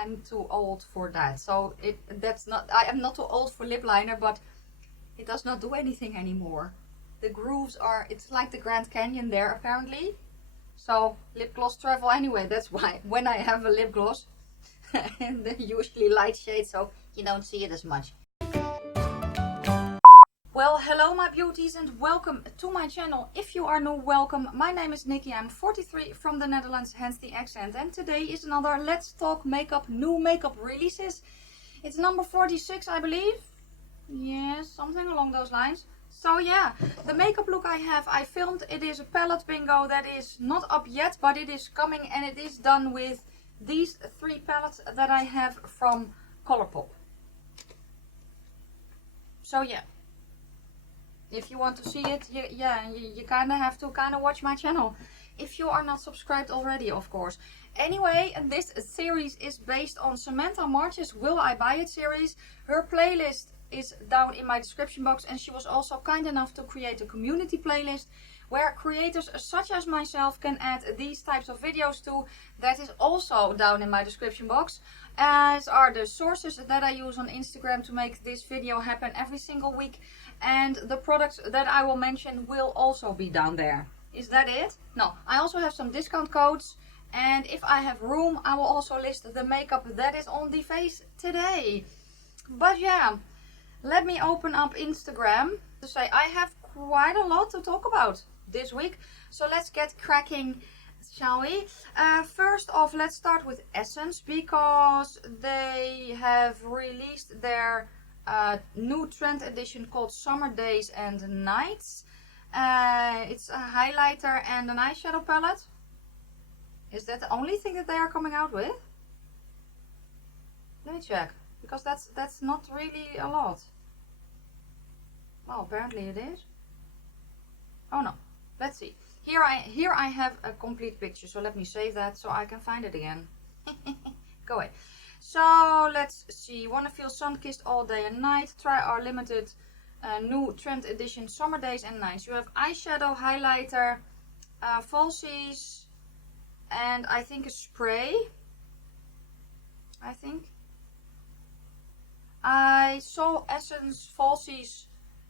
I'm too old for that. So I am not too old for lip liner, but it does not do anything anymore. The grooves are, it's like the Grand Canyon there apparently. So lip gloss travel anyway. That's why when I have a lip gloss, and they're usually light shades, so you don't see it as much. Well, hello my beauties and welcome to my channel. If you are new, welcome. My name is Nikki, I'm 43 from the Netherlands, hence the accent. And today is another Let's Talk Makeup new makeup releases. It's number 46, I believe. Yes, something along those lines. So yeah, the makeup look I filmed, it is a palette bingo that is not up yet, but it is coming, and it is done with these three palettes that I have from Colourpop. So yeah. If you want to see it, you kind of have to watch my channel. If you are not subscribed already, of course. Anyway, this series is based on Samantha March's Will I Buy It series. Her playlist is down in my description box, and she was also kind enough to create a community playlist where creators such as myself can add these types of videos to. That is also down in my description box, as are the sources that I use on Instagram to make this video happen every single week. And the products that I will mention will also be down there. Is that it? No, I also have some discount codes. And if I have room, I will also list the makeup that is on the face today. But yeah, let me open up Instagram to say I have quite a lot to talk about this week. So let's get cracking, shall we? First off, let's start with Essence, because they have released their new trend edition called Summer Days and Nights. It's a highlighter and an eyeshadow palette. Is that the only thing that they are coming out with? Let me check, because that's not really a lot. Well, apparently it is. Oh no, let's see. Here I have a complete picture, so let me save that so I can find it again. Go away. So let's see. Wanna feel sun-kissed all day and night? Try our limited new trend edition Summer Days and Nights. You have eyeshadow, highlighter, falsies, and I think a spray. I saw Essence falsies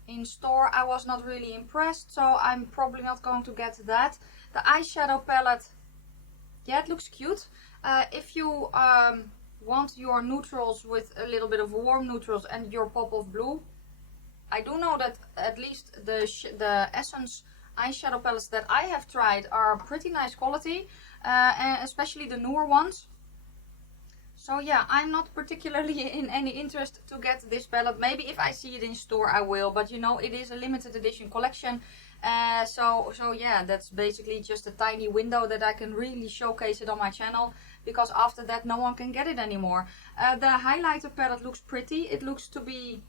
in store. I was not really impressed, so I'm probably not going to get that. The eyeshadow palette, yeah, it looks cute. If you want your neutrals with a little bit of warm neutrals and your pop of blue, I do know that at least the Essence eyeshadow palettes that I have tried are pretty nice quality, and especially the newer ones. So yeah, I'm not particularly in any interest to get this palette. Maybe if I see it in store I will, but you know, it is a limited edition collection. So yeah, that's basically just a tiny window that I can really showcase it on my channel, because after that no one can get it anymore. The highlighter palette looks pretty. It looks to be,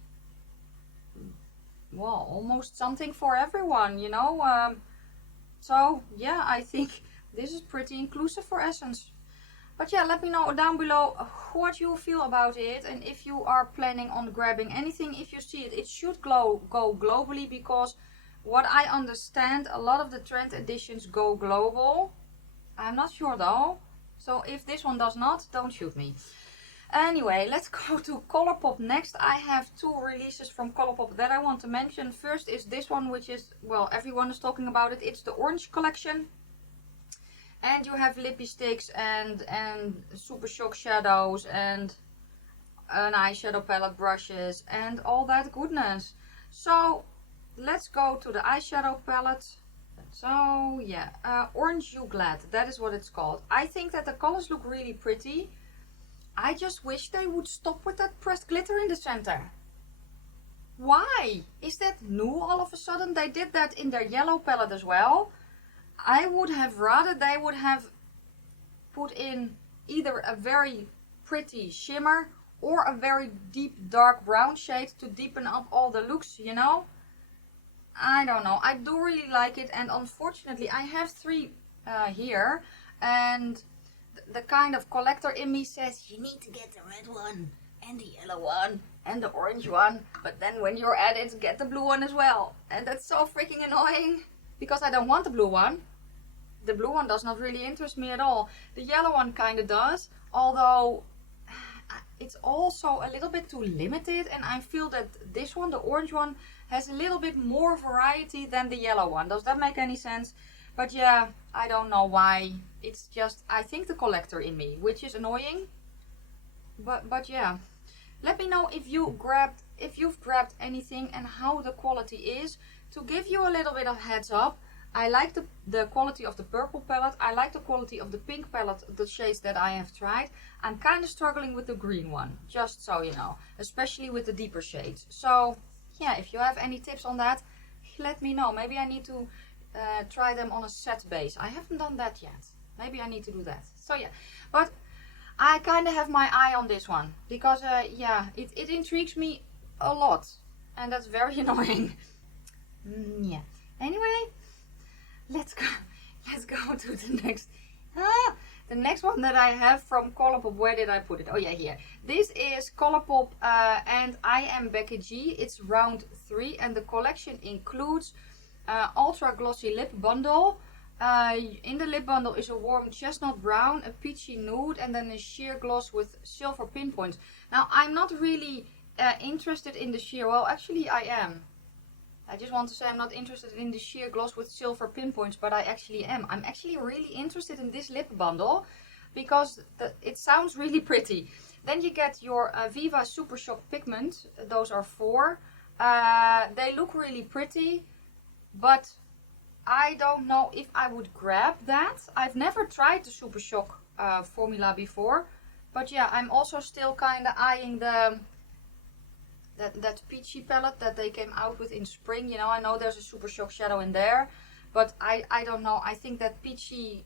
well, almost something for everyone, you know. So yeah, I think this is pretty inclusive for Essence. But yeah, let me know down below what you feel about it, and if you are planning on grabbing anything. If you see it, it should go globally, because what I understand, a lot of the trend editions go global. I'm not sure though. So if this one does not, don't shoot me. Anyway, let's go to Colourpop next. I have two releases from Colourpop that I want to mention. First is this one, which is, well, everyone is talking about it. It's the Orange collection. And you have lippy sticks and super shock shadows and an eyeshadow palette, brushes, and all that goodness. So let's go to the eyeshadow palette. So yeah, Orange You Glad, that is what it's called. I think that the colors look really pretty. I just wish they would stop with that pressed glitter in the center. Why? Is that new all of a sudden? They did that in their yellow palette as well. I would have rather they would have put in either a very pretty shimmer or a very deep dark brown shade to deepen up all the looks, you know. I don't know. I do really like it, and unfortunately I have three here, and the kind of collector in me says you need to get the red one and the yellow one and the orange one, but then when you're at it, get the blue one as well. And that's so freaking annoying, because I don't want the blue one. The blue one does not really interest me at all. The yellow one kind of does, although it's also a little bit too limited, and I feel that this one, the orange one, has a little bit more variety than the yellow one. Does that make any sense? But yeah, I don't know why. It's just, I think, the collector in me, which is annoying. But yeah, let me know if you've grabbed anything and how the quality is. To give you a little bit of heads up, I like the quality of the purple palette. I like the quality of the pink palette, the shades that I have tried. I'm kind of struggling with the green one, just so you know, especially with the deeper shades. So yeah, if you have any tips on that, let me know. Maybe I need to try them on a set base. I haven't done that yet. Maybe I need to do that. So yeah, but I kind of have my eye on this one because yeah, it intrigues me a lot, and that's very annoying. Yeah. Anyway, let's go to the next. The next one that I have from Colourpop. Where did I put it? Oh yeah, here. This is Colourpop and I Am Becky G. It's round 3, and the collection includes ultra glossy lip bundle. In the lip bundle is a warm chestnut brown, a peachy nude, and then a sheer gloss with silver pinpoints. Now I'm not really interested in the sheer. Well, actually I am. I just want to say I'm not interested in the sheer gloss with silver pinpoints, but I actually am. I'm actually really interested in this lip bundle because it sounds really pretty. Then you get your Viva Super Shock pigment. Those are 4. They look really pretty, but I don't know if I would grab that. I've never tried the Super Shock formula before, but yeah, I'm also still kind of eyeing that peachy palette that they came out with in spring. You know, I know there's a Super Shock shadow in there, but I don't know. I think that peachy,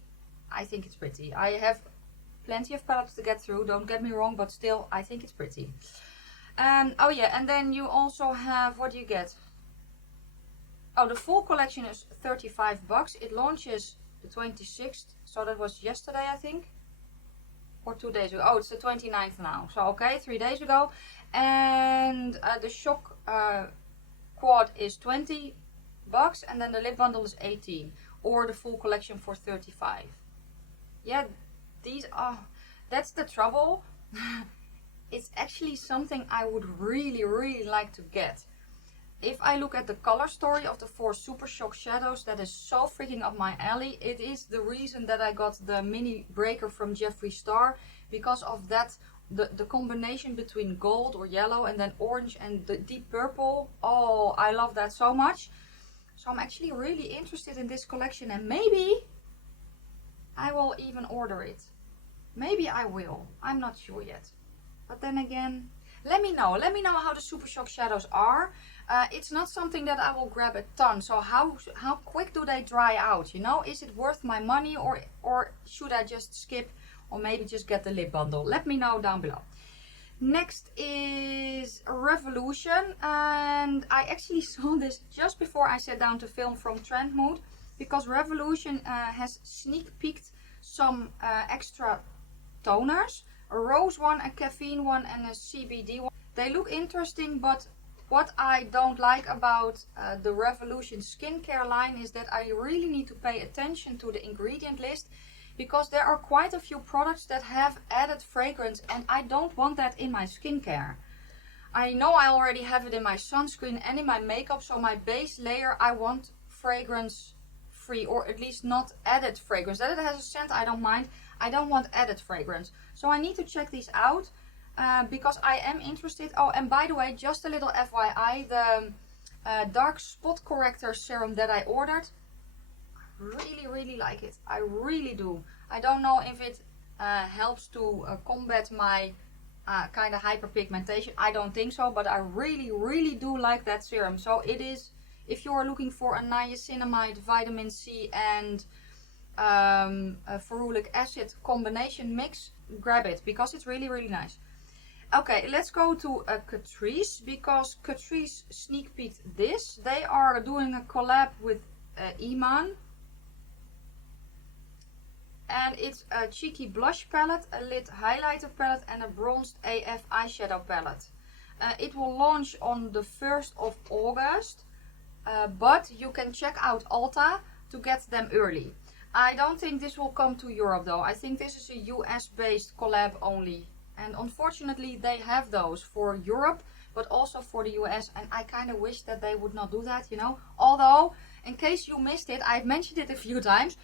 I think it's pretty. I have plenty of palettes to get through, don't get me wrong, but still I think it's pretty. Oh yeah, and then you also have, what do you get? Oh, the full collection is 35 bucks. It launches the 26th, so that was yesterday, I think, or 2 days ago. Oh, it's the 29th now, so okay, 3 days ago. And the Shock quad is 20 bucks, and then the lip bundle is 18, or the full collection for 35. Yeah, these are, that's the trouble. It's actually something I would really like to get. If I look at the color story of the 4 Super Shock shadows, that is so freaking up my alley. It is the reason that I got the mini breaker from Jeffree Star, because of that, the combination between gold or yellow and then orange and the deep purple. Oh, I love that so much. So I'm actually really interested in this collection, and maybe I will even order it. Maybe I will. I'm not sure yet. But then again, let me know how the Super Shock shadows are. It's not something that I will grab a ton. So how quick do they dry out? You know, is it worth my money, or should I just skip, or maybe just get the lip bundle? Let me know down below. Next is Revolution, and I actually saw this just before I sat down to film from Trend Mood, because Revolution has sneak peeked some extra toners. A rose one, a caffeine one, and a CBD one. They look interesting, but what I don't like about the Revolution skincare line is that I really need to pay attention to the ingredient list, because there are quite a few products that have added fragrance, and I don't want that in my skincare. I know I already have it in my sunscreen and in my makeup, so my base layer I want fragrance free, or at least not added fragrance. That it has a scent, I don't mind. I don't want added fragrance. So I need to check these out because I am interested. Oh, and by the way, just a little FYI, the dark spot corrector serum that I ordered, I really like it. I really do. I don't know if it helps to combat my kind of hyperpigmentation. I don't think so, but I really do like that serum. So it is, if you are looking for a niacinamide, vitamin C, and ferulic acid combination mix, grab it, because it's really nice. Okay, let's go to Catrice, because Catrice sneak peeked this. They are doing a collab with Iman, and it's a cheeky blush palette, a lit highlighter palette, and a bronzed AF eyeshadow palette. It will launch on the 1st of August, but you can check out Ulta to get them early. I don't think this will come to Europe though. I think this is a US based collab only And unfortunately they have those for Europe, but also for the US, and I kind of wish that they would not do that, you know. Although, in case you missed it, I've mentioned it a few times,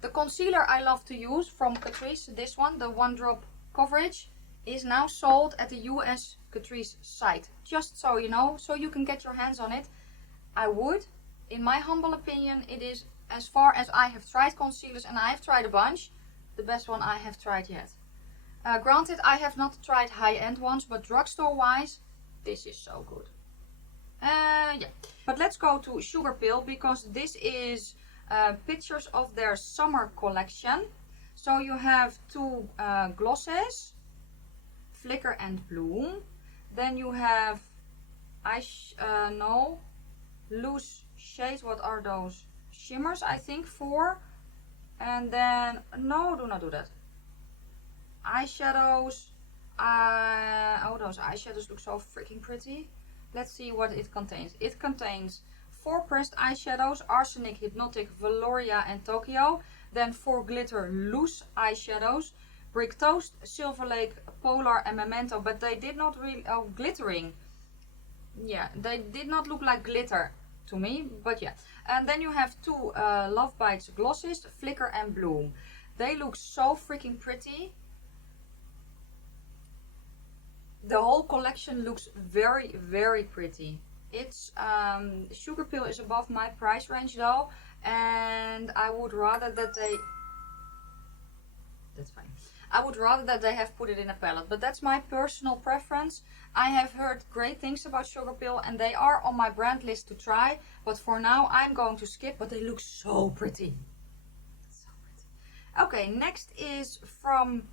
the concealer I love to use from Catrice, this one, the 1-drop coverage, is now sold at the US Catrice site. Just so you know, so you can get your hands on it. I would, in my humble opinion, it is, as far as I have tried concealers, and I have tried a bunch, the best one I have tried yet. Granted, I have not tried high-end ones, but drugstore wise, this is so good. Yeah, but let's go to Sugarpill, because this is pictures of their summer collection. So you have two glosses, Flicker and Bloom. Then you have loose shades. What are those? Shimmers, I think, 4. And then, no, do not do that. Eyeshadows. Oh, those eyeshadows look so freaking pretty. Let's see what it contains. It contains 4 pressed eyeshadows, Arsenic, Hypnotic, Valoria and Tokyo. Then 4 glitter loose eyeshadows, Brick Toast, Silver Lake, Polar and Memento. But they did not really, glittering. Yeah, they did not look like glitter to me, but yeah. And then you have 2 Love Bites glosses, Flicker and Bloom. They look so freaking pretty. The whole collection looks very, very pretty. It's Sugarpill is above my price range though, and I would rather that they, that's fine, I would rather that they have put it in a palette, but that's my personal preference. I have heard great things about Sugarpill and they are on my brand list to try, but for now I'm going to skip. But they look so pretty, so pretty. Okay, next is from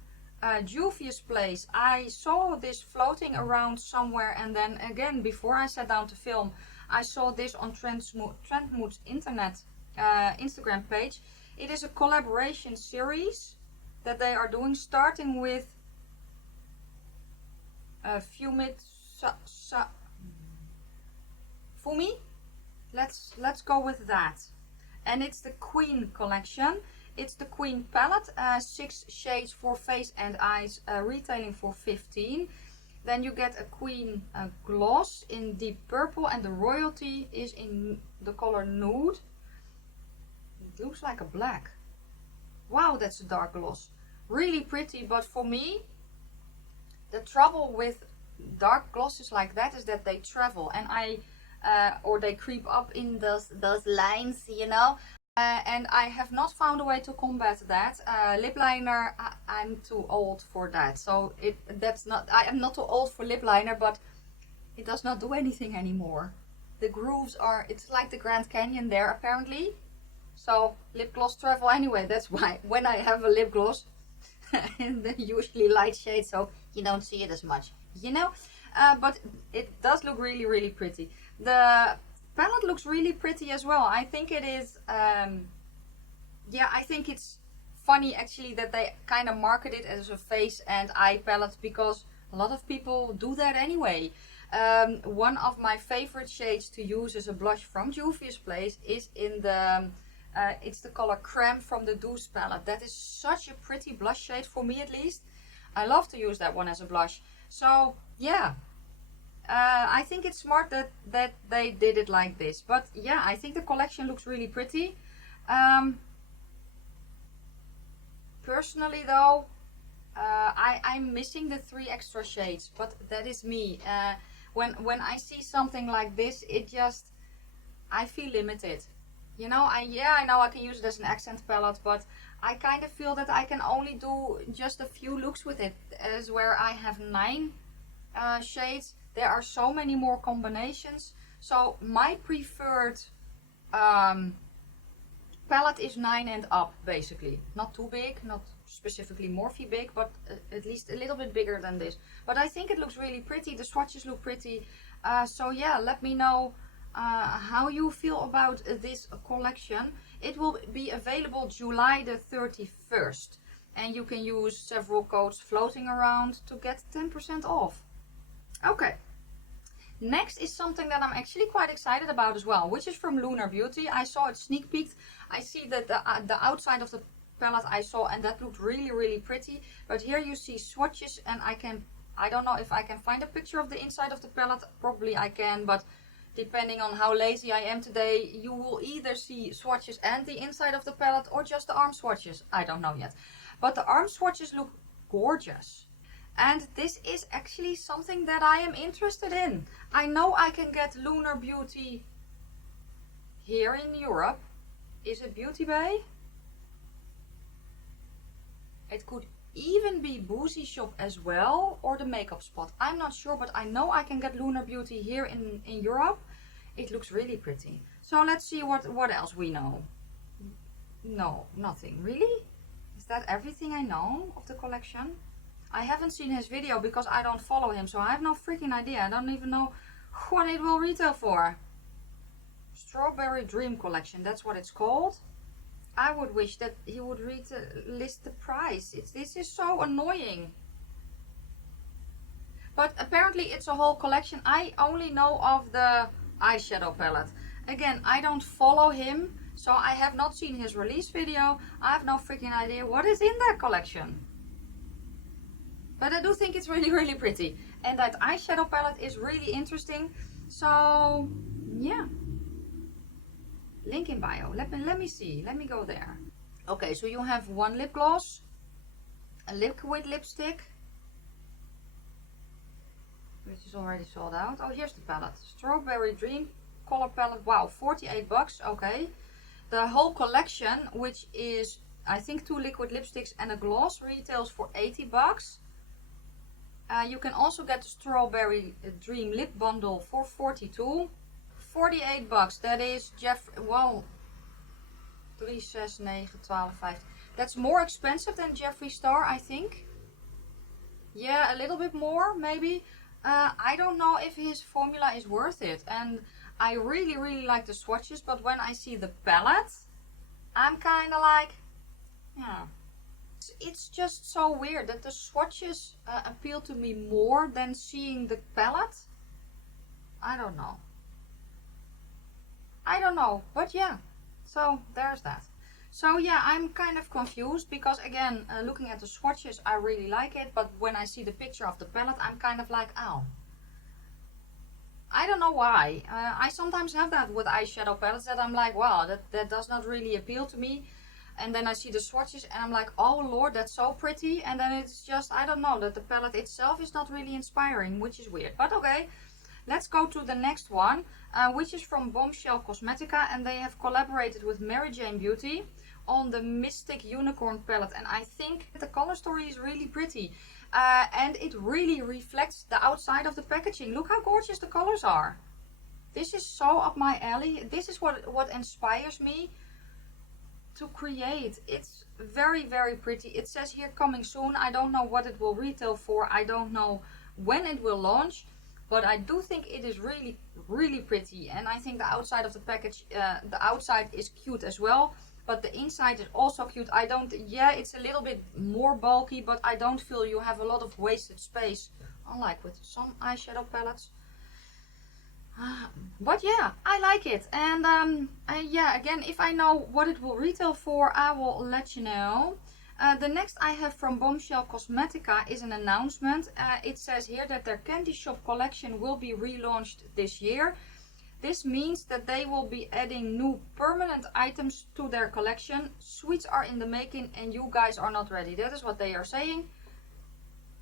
Juvia's place. I saw this floating around somewhere, and then again before I sat down to film, I saw this on Trendmood's Instagram page. It is a collaboration series that they are doing, starting with Fumi. Let's go with that. And it's the Queen collection. It's the Queen palette, 6 shades for face and eyes, retailing for 15. Then you get a Queen gloss in deep purple, and the Royalty is in the color Nude. It looks like a black. Wow, that's a dark gloss. Really pretty, but for me, the trouble with dark glosses like that is that they travel, and or they creep up in those lines, you know. And I have not found a way to combat that. Lip liner, I'm too old for that. So I am not too old for lip liner, but it does not do anything anymore. The grooves are, it's like the Grand Canyon there apparently. So lip gloss travel anyway. That's why when I have a lip gloss, and they're usually light shades, so you don't see it as much, you know. But it does look really, really pretty. The palette looks really pretty as well. I think it is, yeah, I think it's funny actually that they kind of market it as a face and eye palette, because a lot of people do that anyway. One of my favorite shades to use as a blush from Juvia's place is in the, it's the color Creme from the Douce palette. That is such a pretty blush shade, for me at least. I love to use that one as a blush. So yeah. I think it's smart that they did it like this. But yeah, I think the collection looks really pretty. Personally though, I'm missing the 3 extra shades, but that is me. When I see something like this, it just, I feel limited. You know, I know I can use it as an accent palette, but I kind of feel that I can only do just a few looks with it, as where I have 9 shades. There are so many more combinations. So my preferred palette is 9 and up, basically. Not too big, not specifically Morphe big, but at least a little bit bigger than this. But I think it looks really pretty. The swatches look pretty. So yeah, let me know how you feel about this collection. It will be available July the 31st. And you can use several codes floating around to get 10% off. Okay. Next is something that I'm actually quite excited about as well, which is from Lunar Beauty. I saw it sneak peeked. I see that the outside of the palette I saw, and that looked really, really pretty. But here you see swatches, and I don't know if I can find a picture of the inside of the palette. Probably I can, but depending on how lazy I am today, you will either see swatches and the inside of the palette, or just the arm swatches. I don't know yet. But the arm swatches look gorgeous. And this is actually something that I am interested in. I know I can get Lunar Beauty here in Europe. Is it Beauty Bay? It could even be Boozy Shop as well, or the Makeup Spot. I'm not sure, but I know I can get Lunar Beauty here in Europe. It looks really pretty. So let's see what else we know. No, nothing. Really? Is that everything I know of the collection? I haven't seen his video because I don't follow him, so I have no freaking idea. I don't even know what it will retail for. Strawberry Dream Collection, that's what it's called. I would wish that he would list the price. This is so annoying. But apparently it's a whole collection. I only know of the eyeshadow palette. Again, I don't follow him, so I have not seen his release video. I have no freaking idea what is in that collection. But I do think it's really, really pretty. And that eyeshadow palette is really interesting. So, yeah. Link in bio. Let me see. Let me go there. Okay, so you have one lip gloss. A liquid lipstick. Which is already sold out. Oh, here's the palette. Strawberry Dream color palette. Wow, 48 bucks. Okay. The whole collection, which is, I think, 2 liquid lipsticks and a gloss, retails for 80 bucks. You can also get the Strawberry Dream Lip Bundle for 42. 48 bucks. That is well, 3, 6, 9, 12, 5. That's more expensive than Jeffree Star, I think. Yeah, a little bit more, maybe. I don't know if his formula is worth it. And I really, really like the swatches, but when I see the palette, I'm kind of like, yeah. It's just so weird that the swatches appeal to me more than seeing the palette. I don't know. But yeah, so there's that. So yeah, I'm kind of confused because again, looking at the swatches, I really like it, but when I see the picture of the palette, I'm kind of like, oh. I don't know why. I sometimes have that with eyeshadow palettes that I'm like, wow, that does not really appeal to me. And then I see the swatches and I'm like, oh lord, that's so pretty. And then it's just, I don't know, that the palette itself is not really inspiring, which is weird. But okay, let's go to the next one, which is from Bombshell Cosmetics. And they have collaborated with Mary Jane Beauty on the Mystic Unicorn palette. And I think the color story is really pretty. And it really reflects the outside of the packaging. Look how gorgeous the colors are. This is so up my alley. This is what inspires me to create. It's very, very pretty. It says here coming soon. I don't know what it will retail for. I don't know when it will launch, but I do think it is really, really pretty. And I think the outside of the package, the outside is cute as well, but the inside is also cute. Yeah, it's a little bit more bulky, but I don't feel you have a lot of wasted space, unlike with some eyeshadow palettes. But yeah, I like it. And yeah, again, if I know what it will retail for, I will let you know. The next I have from Bombshell Cosmetics is an announcement. It says here that their candy shop collection will be relaunched this year. This means that they will be adding new permanent items to their collection. Sweets are in the making and you guys are not ready. That is what they are saying.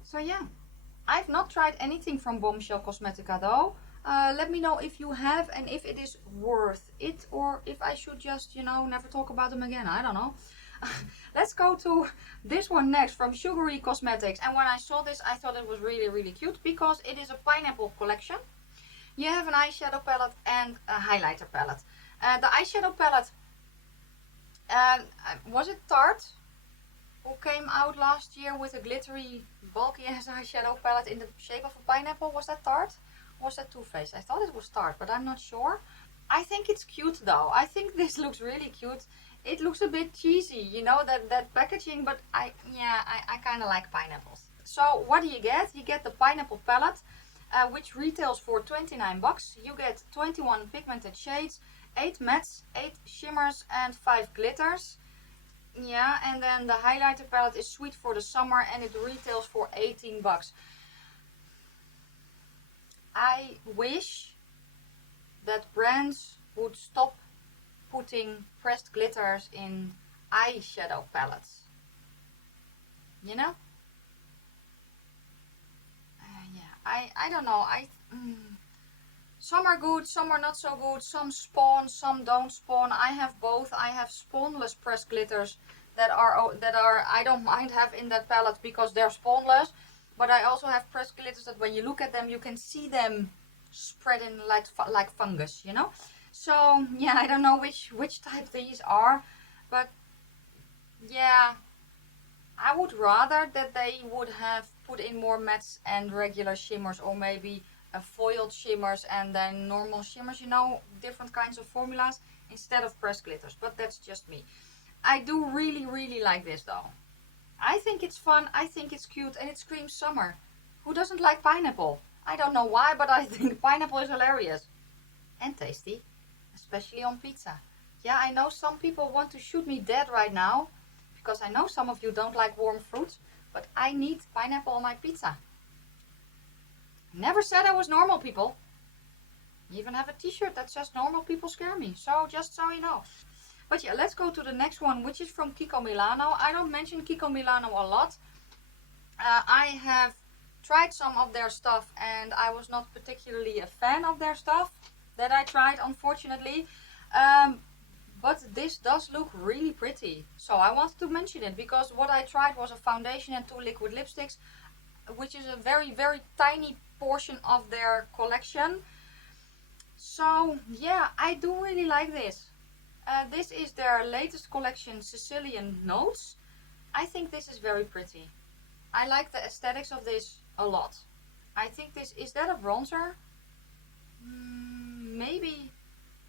So yeah, I've not tried anything from Bombshell Cosmetics though. Let me know if you have and if it is worth it, or if I should just, you know, never talk about them again. I don't know. Let's go to this one next from Sugary Cosmetics. And when I saw this, I thought it was really, really cute because it is a pineapple collection. You have an eyeshadow palette and a highlighter palette. The eyeshadow palette, was it Tarte who came out last year with a glittery, bulky ass eyeshadow palette in the shape of a pineapple? Was that Tarte? Was that Too Faced? I thought it was Tarte, but I'm not sure. I think it's cute though. I think this looks really cute. It looks a bit cheesy, you know, that packaging, but I kind of like pineapples. So what do you get? You get the pineapple palette, which retails for 29 bucks. You get 21 pigmented shades, 8 mattes, 8 shimmers and 5 glitters. Yeah, and then the highlighter palette is Sweet for the Summer and it retails for 18 bucks. I wish that brands would stop putting pressed glitters in eyeshadow palettes. You know? Yeah, I don't know. Some are good, some are not so good. Some spawn, some don't spawn. I have both. I have spawnless pressed glitters that are I don't mind have in that palette because they're spawnless. But I also have pressed glitters that when you look at them, you can see them spreading like fungus, you know. So yeah, I don't know which type these are, but yeah, I would rather that they would have put in more mattes and regular shimmers, or maybe foiled shimmers and then normal shimmers, you know, different kinds of formulas instead of pressed glitters. But that's just me. I do really like this though. I think it's fun, I think it's cute, and it screams summer. Who doesn't like pineapple? I don't know why, but I think pineapple is hilarious. And tasty. Especially on pizza. Yeah, I know some people want to shoot me dead right now, because I know some of you don't like warm fruits, but I need pineapple on my pizza. Never said I was normal, people. I even have a t-shirt that says normal people scare me, so just so you know. But yeah, let's go to the next one, which is from Kiko Milano. I don't mention Kiko Milano a lot. I have tried some of their stuff and I was not particularly a fan of their stuff that I tried, unfortunately. But this does look really pretty. So I wanted to mention it because what I tried was a foundation and 2 liquid lipsticks, which is a very tiny portion of their collection. So yeah, I do really like this. This is their latest collection, Siscillian Notes. I think this is very pretty. I like the aesthetics of this a lot. I think this, is that a bronzer? Maybe.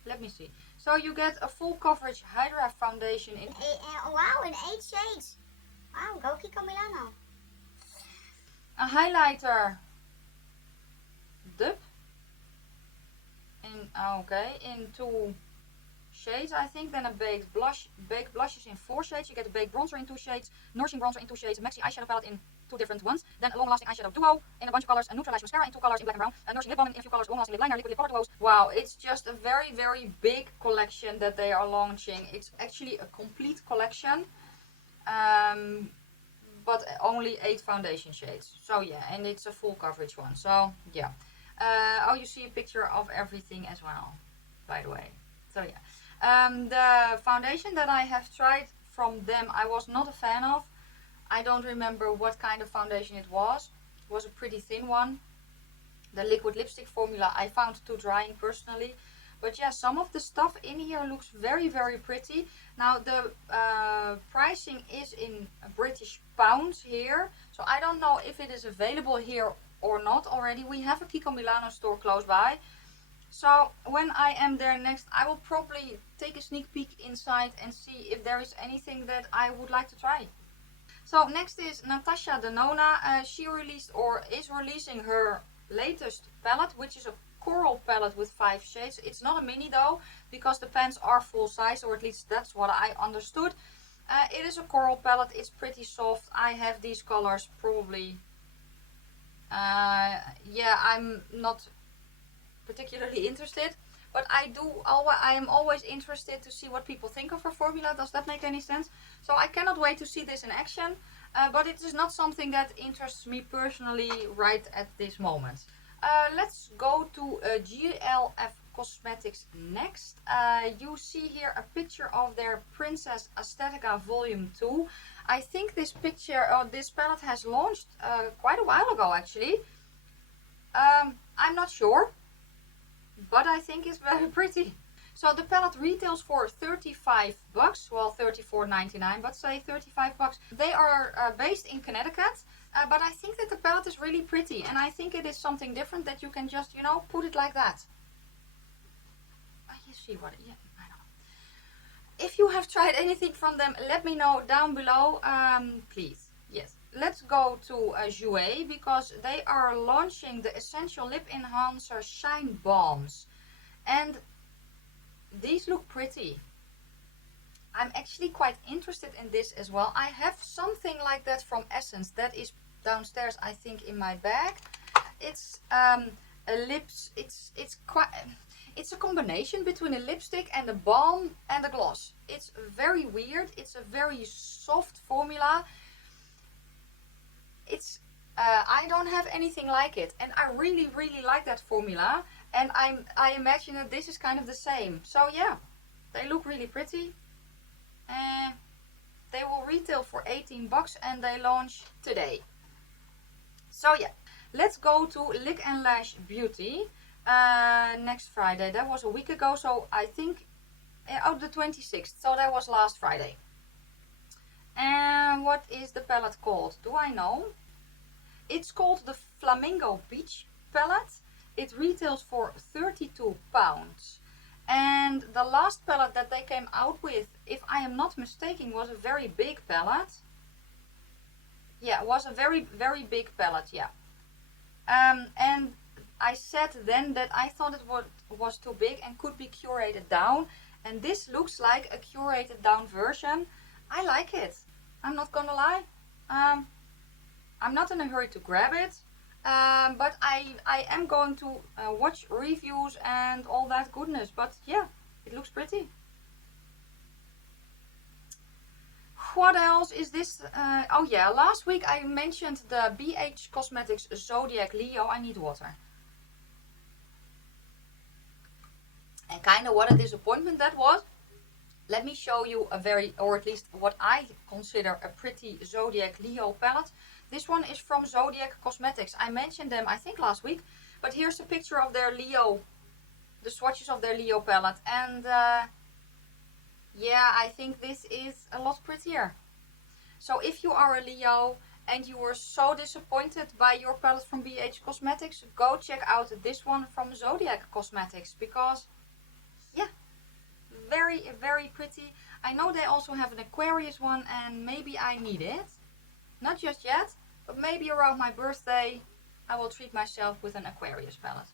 Let me see. So you get a full coverage Hydra foundation in... Wow, in 8 shades. Wow, go Kiko Milano. A highlighter dupe. In 2 shades, I think. Then a baked blush. Baked blushes in 4 shades. You get a baked bronzer in 2 shades. Nourishing bronzer in 2 shades. A maxi eyeshadow palette in 2 different ones. Then a long-lasting eyeshadow duo in a bunch of colors. A neutralized mascara in 2 colors in black and brown. A nourishing lip balm in a few colors. Long-lasting lip liner, liquid lip color duos. Wow, it's just a very big collection that they are launching. It's actually a complete collection. But only 8 foundation shades. So yeah, and it's a full coverage one. So yeah. Oh, you see a picture of everything as well, by the way. So yeah. The foundation that I have tried from them, I was not a fan of. I don't remember what kind of foundation it was. It was a pretty thin one. The liquid lipstick formula I found too drying personally. But yeah, some of the stuff in here looks very pretty. Now the pricing is in British pounds here. So I don't know if it is available here or not already. We have a Kiko Milano store close by. So when I am there next, I will probably take a sneak peek inside and see if there is anything that I would like to try. So next is Natasha Denona. She released or is releasing her latest palette, which is a coral palette with 5 shades. It's not a mini though, because the pans are full size, or at least that's what I understood. It is a coral palette. It's pretty soft. I have these colors probably. Yeah, I'm not particularly interested, but I am always interested to see what people think of her formula. Does that make any sense? So I cannot wait to see this in action, but it is not something that interests me personally right at this moment. Let's go to GLF Cosmetics next. You see here a picture of their Princess Aesthetica Volume 2. I think this palette has launched quite a while ago actually. I'm not sure, but I think it's very pretty. So the palette retails for 35 bucks, well $34.99, but say 35 bucks. They are based in Connecticut, but I think that the palette is really pretty, and I think it is something different that you can just, you know, put it like that. You see what it, yeah, I don't know. If you have tried anything from them, let me know down below, please. Yes. Let's go to Juvia, because they are launching the Essential Lip Enhancer Shine Bombs. And these look pretty. I'm actually quite interested in this as well. I have something like that from Essence that is downstairs, I think, in my bag. It's a lips. It's a combination between a lipstick and a balm and a gloss. It's very weird. It's a very soft formula. It's I don't have anything like it, and I really like that formula. And I imagine that this is kind of the same. So yeah, they look really pretty. They will retail for 18 bucks and they launch today. So yeah, let's go to Lick & Lash Beauty next Friday. That was a week ago, so I think the 26th. So that was last Friday. And what is the palette called? Do I know? It's called the Flamingo Beach palette. It retails for £32. And the last palette that they came out with, if I am not mistaken, was a very big palette. Yeah, it was a very big palette, yeah. And I said then that I thought it was too big and could be curated down. And this looks like a curated down version. I like it. I'm not gonna lie. I'm not in a hurry to grab it. But I am going to watch reviews and all that goodness. But yeah, it looks pretty. What else is this? Oh yeah, last week I mentioned the BH Cosmetics Zodiac Leo. I need water. And kind of what a disappointment that was. Let me show you a very, or at least what I consider a pretty Zodiac Leo palette. This one is from Zodiac Cosmetics. I mentioned them, I think, last week. But here's a picture of their Leo, the swatches of their Leo palette. And yeah, I think this is a lot prettier. So if you are a Leo and you were so disappointed by your palette from BH Cosmetics, go check out this one from Zodiac Cosmetics. Because, yeah, very pretty. I know they also have an Aquarius one and maybe I need it. Not just yet, but maybe around my birthday I will treat myself with an Aquarius palette.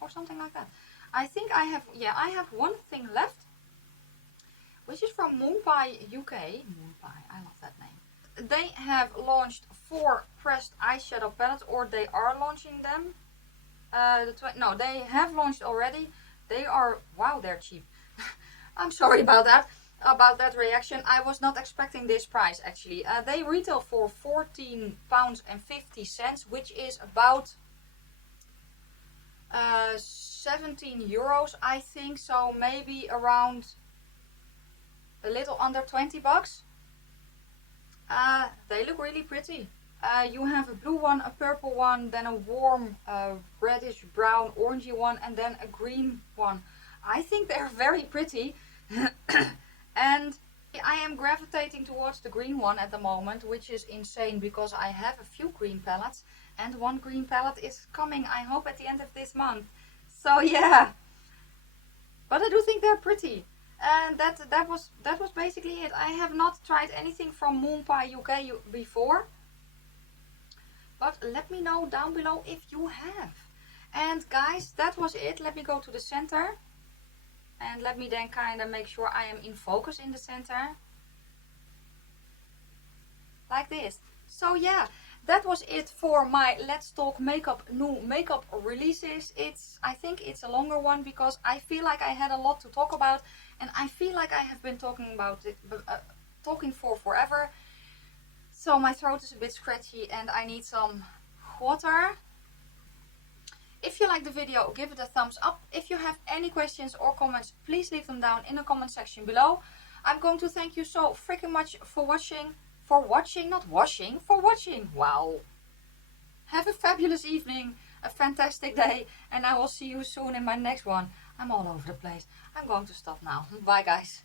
Or something like that. I think I have one thing left. Which is from Moonpiie UK. Moonpiie, I love that name. They have launched 4 pressed eyeshadow palettes, or they are launching them. No, they have launched already. They are, wow, they're cheap. I'm sorry about that reaction. I was not expecting this price actually. They retail for £14.50, which is about 17 euros, I think. So maybe around a little under 20 bucks. They look really pretty. You have a blue one, a purple one, then a warm reddish brown orangey one, and then a green one. I think they're very pretty. And I am gravitating towards the green one at the moment, which is insane because I have a few green palettes and one green palette is coming, I hope, at the end of this month. So yeah, but I do think they're pretty. And that was basically it. I have not tried anything from Moonpiie UK before, but let me know down below if you have. And guys, that was it. Let me go to the center. And let me then kind of make sure I am in focus in the center. Like this. So yeah, that was it for my Let's Talk Makeup new makeup releases. I think it's a longer one because I feel like I had a lot to talk about. And I feel like I have been talking about it, talking for forever. So my throat is a bit scratchy and I need some water. If you like the video, give it a thumbs up. If you have any questions or comments, please leave them down in the comment section below. I'm going to thank you so freaking much for watching. For watching. Wow. Have a fabulous evening, a fantastic day, and I will see you soon in my next one. I'm all over the place. I'm going to stop now. Bye guys.